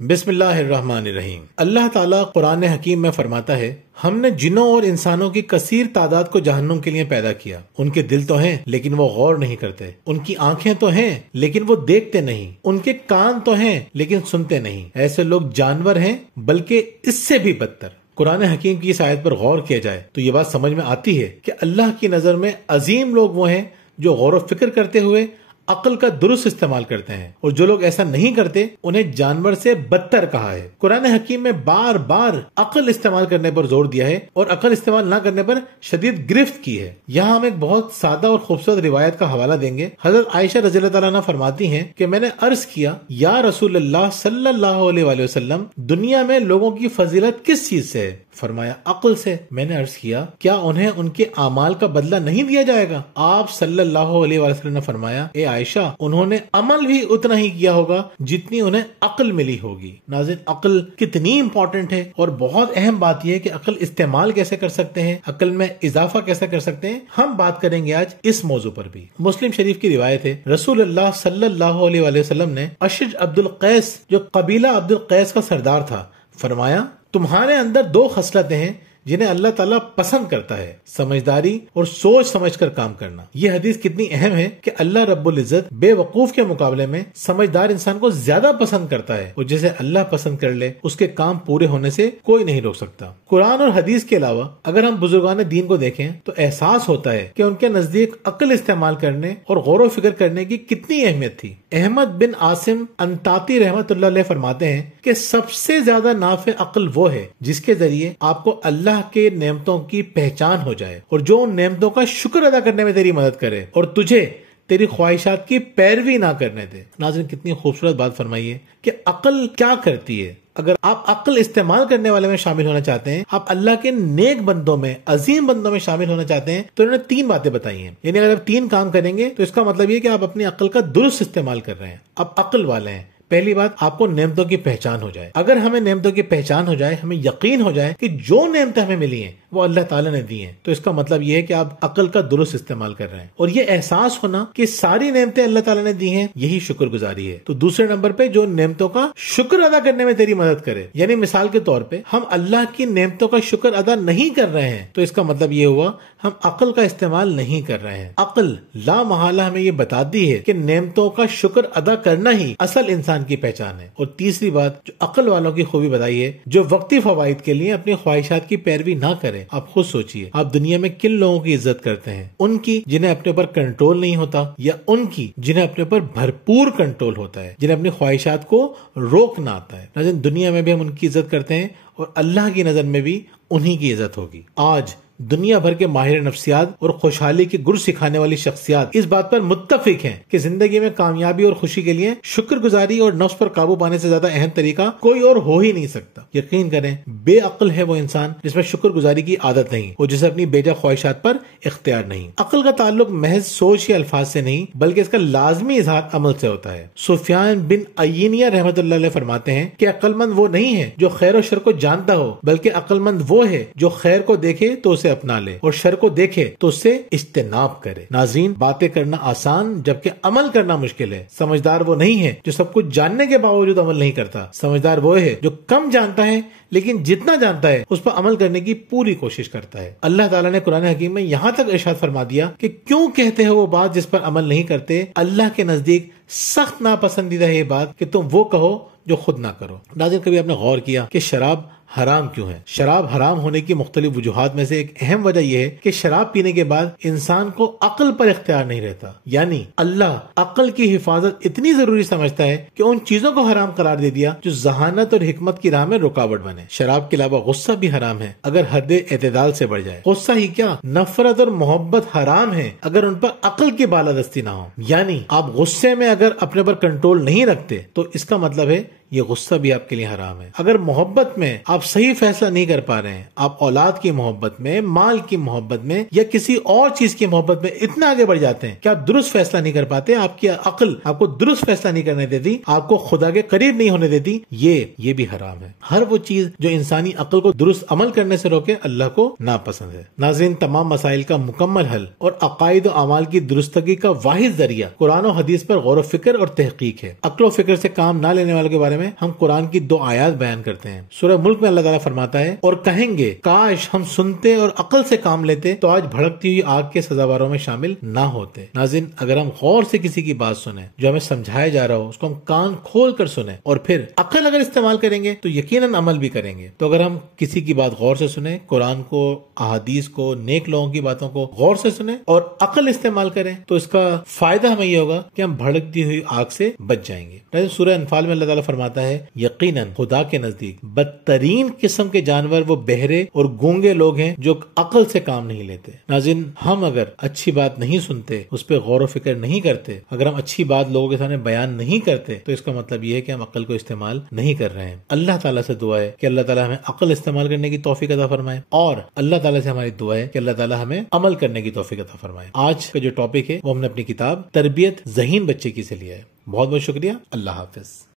بسم اللہ الرحمن الرحیم۔ اللہ تعالیٰ قرآن حکیم میں فرماتا ہے، ہم نے جنوں اور انسانوں کی کثیر تعداد کو جہنم کے لیے پیدا کیا۔ ان کے دل تو ہیں لیکن وہ غور نہیں کرتے، ان کی آنکھیں تو ہیں لیکن وہ دیکھتے نہیں، ان کے کان تو ہیں لیکن سنتے نہیں۔ ایسے لوگ جانور ہیں بلکہ اس سے بھی بدتر۔ قرآن حکیم کی اس آیت پر غور کیا جائے تو یہ بات سمجھ میں آتی ہے کہ اللہ کی نظر میں عظیم لوگ وہ ہیں جو غور و فکر کرتے ہوئے عقل کا درست استعمال کرتے ہیں، اور جو لوگ ایسا نہیں کرتے انہیں جانور سے بدتر کہا ہے۔ قرآن حکیم میں بار بار عقل استعمال کرنے پر زور دیا ہے اور عقل استعمال نہ کرنے پر شدید گرفت کی ہے۔ یہاں ہم ایک بہت سادہ اور خوبصورت روایت کا حوالہ دیں گے۔ حضرت عائشہ رضی اللہ تعالیٰ عنہ فرماتی ہیں کہ میں نے عرض کیا، یا رسول اللہ صلی اللہ علیہ وآلہ وسلم، دنیا میں لوگوں کی فضیلت کس چیز سے ہے؟ فرمایا عقل سے۔ میں نے عرض کیا، کیا انہیں ان کے اعمال کا بدلہ نہیں دیا جائے گا؟ آپ صلی اللہ علیہ وسلم نے فرمایا، اے عائشہ، انہوں نے عمل بھی اتنا ہی کیا ہوگا جتنی انہیں عقل ملی ہوگی۔ ناظرین، عقل کتنی امپورٹنٹ ہے، اور بہت اہم بات یہ ہے کہ عقل استعمال کیسے کر سکتے ہیں، عقل میں اضافہ کیسے کر سکتے ہیں۔ ہم بات کریں گے آج اس موضوع پر بھی۔ مسلم شریف کی روایت ہے، رسول اللہ صلی اللہ علیہ وآلہ وسلم نے اشج عبد القیس، جو قبیلہ عبد القیس کا سردار تھا، فرمایا، تمہارے اندر دو خصلتیں ہیں جنہیں اللہ تعالیٰ پسند کرتا ہے، سمجھداری اور سوچ سمجھ کر کام کرنا۔ یہ حدیث کتنی اہم ہے کہ اللہ رب العزت بے وقوف کے مقابلے میں سمجھدار انسان کو زیادہ پسند کرتا ہے، اور جسے اللہ پسند کر لے اس کے کام پورے ہونے سے کوئی نہیں روک سکتا۔ قرآن اور حدیث کے علاوہ اگر ہم بزرگان دین کو دیکھیں تو احساس ہوتا ہے کہ ان کے نزدیک عقل استعمال کرنے اور غور و فکر کرنے کی کتنی اہمیت تھی۔ احمد بن عاصم انطاطی رحمت اللہ علیہ فرماتے ہیں کہ سب سے زیادہ نافع عقل وہ ہے جس کے ذریعے آپ کو اللہ کے نعمتوں کی پہچان ہو جائے، اور جو ان نعمتوں کا شکر ادا کرنے میں تیری مدد کرے اور تجھے تیری خواہشات کی پیروی نہ کرنے دے۔ ناظرین، کتنی خوبصورت بات فرمائی ہے کہ عقل کیا کرتی ہے۔ اگر آپ عقل استعمال کرنے والے میں شامل ہونا چاہتے ہیں، آپ اللہ کے نیک بندوں میں، عظیم بندوں میں شامل ہونا چاہتے ہیں، تو انہوں نے تین باتیں بتائی ہیں۔ یعنی اگر آپ تین کام کریں گے تو اس کا مطلب یہ کہ آپ اپنی عقل کا درست استعمال کر رہے ہیں، آپ عقل والے ہیں۔ پہلی بات، آپ کو نعمتوں کی پہچان ہو جائے۔ اگر ہمیں نعمتوں کی پہچان ہو جائے، ہمیں یقین ہو جائے کہ جو نعمتیں ہمیں ملی ہیں وہ اللہ تعالیٰ نے دی ہیں، تو اس کا مطلب یہ ہے کہ آپ عقل کا درست استعمال کر رہے ہیں، اور یہ احساس ہونا کہ ساری نعمتیں اللہ تعالیٰ نے دی ہیں، یہی شکر گزاری ہے۔ تو دوسرے نمبر پہ، جو نعمتوں کا شکر ادا کرنے میں تیری مدد کرے۔ یعنی مثال کے طور پہ ہم اللہ کی نعمتوں کا شکر ادا نہیں کر رہے ہیں، تو اس کا مطلب یہ ہوا ہم عقل کا استعمال نہیں کر رہے ہیں۔ عقل لا محالہ ہمیں یہ بتاتی ہے کہ نعمتوں کا شکر ادا کرنا ہی اصل انسان کی پہچان ہے۔ اور تیسری بات جو عقل والوں کی خوبی بتائی ہے، جو وقتی فوائد کے لیے اپنی خواہشات کی پیروی نہ کرے۔ آپ خود سوچئے، آپ دنیا میں کن لوگوں کی عزت کرتے ہیں؟ ان کی جنہیں اپنے اوپر کنٹرول نہیں ہوتا، یا ان کی جنہیں اپنے اوپر بھرپور کنٹرول ہوتا ہے، جنہیں اپنی خواہشات کو روکنا آتا ہے؟ لیکن دنیا میں بھی ہم ان کی عزت کرتے ہیں، اور اللہ کی نظر میں بھی انہی کی عزت ہوگی۔ آج دنیا بھر کے ماہر نفسیات اور خوشحالی کی گر سکھانے والی شخصیات اس بات پر متفق ہیں کہ زندگی میں کامیابی اور خوشی کے لیے شکر گزاری اور نفس پر قابو پانے سے زیادہ اہم طریقہ کوئی اور ہو ہی نہیں سکتا۔ یقین کریں، بے عقل ہے وہ انسان جس میں شکر گزاری کی عادت نہیں، اور جسے اپنی بیجا خواہشات پر اختیار نہیں۔ عقل کا تعلق محض سوچ یا الفاظ سے نہیں، بلکہ اس کا لازمی اظہار عمل سے ہوتا ہے۔ سفیان بن عینیہ رحمت اللہ علیہ فرماتے ہیں کہ عقل مند وہ نہیں ہے جو خیر و شر کو جانتا ہو، بلکہ عقل مند وہ ہے جو خیر کو دیکھے تو اسے اپنا لے، اور شر کو دیکھے تو اس سے اجتناب کرے۔ ناظرین، باتیں کرنا آسان جبکہ عمل کرنا مشکل ہے۔ سمجھدار وہ نہیں ہے جو سب کچھ جاننے کے باوجود عمل نہیں کرتا، سمجھدار وہ ہے جو کم جانتا ہے لیکن جتنا جانتا ہے اس پر عمل کرنے کی پوری کوشش کرتا ہے۔ اللہ تعالیٰ نے قرآن حکیم میں یہاں تک ارشاد فرما دیا کہ کیوں کہتے ہو وہ بات جس پر عمل نہیں کرتے؟ اللہ کے نزدیک سخت ناپسندیدہ ہے یہ بات کہ تم وہ کہو جو خود نہ کرو۔ ناظرین، کبھی آپ نے غور کیا کہ شراب حرام کیوں ہے؟ شراب حرام ہونے کی مختلف وجوہات میں سے ایک اہم وجہ یہ ہے کہ شراب پینے کے بعد انسان کو عقل پر اختیار نہیں رہتا۔ یعنی اللہ عقل کی حفاظت اتنی ضروری سمجھتا ہے کہ ان چیزوں کو حرام قرار دے دیا جو ذہانت اور حکمت کی راہ میں رکاوٹ بنے۔ شراب کے علاوہ غصہ بھی حرام ہے اگر حد اعتدال سے بڑھ جائے۔ غصہ ہی کیا، نفرت اور محبت حرام ہے اگر ان پر عقل کی بالادستی نہ ہو۔ یعنی آپ غصے میں اگر اپنے پر کنٹرول نہیں رکھتے تو اس کا مطلب ہے یہ غصہ بھی آپ کے لیے حرام ہے۔ اگر محبت میں آپ صحیح فیصلہ نہیں کر پا رہے ہیں، آپ اولاد کی محبت میں، مال کی محبت میں، یا کسی اور چیز کی محبت میں اتنا آگے بڑھ جاتے ہیں کہ آپ درست فیصلہ نہیں کر پاتے، آپ کی عقل آپ کو درست فیصلہ نہیں کرنے دیتی، آپ کو خدا کے قریب نہیں ہونے دیتی، یہ بھی حرام ہے۔ ہر وہ چیز جو انسانی عقل کو درست عمل کرنے سے روکے اللہ کو ناپسند ہے۔ ناظرین، تمام مسائل کا مکمل حل اور عقائد و اعمال کی درستگی کا واحد ذریعہ قرآن و حدیث پر غور و فکر اور تحقیق ہے۔ عقل و فکر سے کام نہ لینے والوں کے بارے بارے میں ہم قرآن کی 2 آیات بیان کرتے ہیں۔ سورہ ملک میں اللہ تعالیٰ فرماتا ہے، اور کہیں گے کاش ہم سنتے اور عقل سے کام لیتے تو آج بھڑکتی ہوئی آگ کے سزاواروں میں شامل نہ ہوتے۔ ناظرین، اگر ہم غور سے کسی کی بات سنیں، جو ہمیں سمجھایا جا رہا ہو، اس کو ہم کان کھول کر سنیں اور پھر عقل اگر استعمال کریں گے تو یقیناً عمل بھی کریں گے۔ تو اگر ہم کسی کی بات غور سے سنیں، قرآن کو، احادیث کو، نیک لوگوں کی باتوں کو غور سے سنیں اور عقل استعمال کریں تو اس کا فائدہ ہمیں یہ ہوگا کہ ہم بھڑکتی ہوئی آگ سے بچ جائیں گے۔ سورہ انفال میں اللہ تعالیٰ فرماتا ہے، یقیناً خدا کے نزدیک بدترین قسم کے جانور وہ بہرے اور گونگے لوگ ہیں جو عقل سے کام نہیں لیتے۔ ناظرین، ہم اگر اچھی بات نہیں سنتے، اس پہ غور و فکر نہیں کرتے، اگر ہم اچھی بات لوگوں کے سامنے بیان نہیں کرتے تو اس کا مطلب یہ ہے کہ ہم عقل کو استعمال نہیں کر رہے ہیں۔ اللہ تعالیٰ سے دعا ہے کہ اللہ تعالیٰ ہمیں عقل استعمال کرنے کی توفیق عطا فرمائے، اور اللہ تعالیٰ سے ہماری دعا ہے کہ اللہ تعالیٰ ہمیں عمل کرنے کی توفیق عطا فرمائے۔ آج کا جو ٹاپک ہے وہ ہم نے اپنی کتاب تربیت ذہین بچے کی سے لیا ہے۔ بہت بہت شکریہ۔ اللہ حافظ۔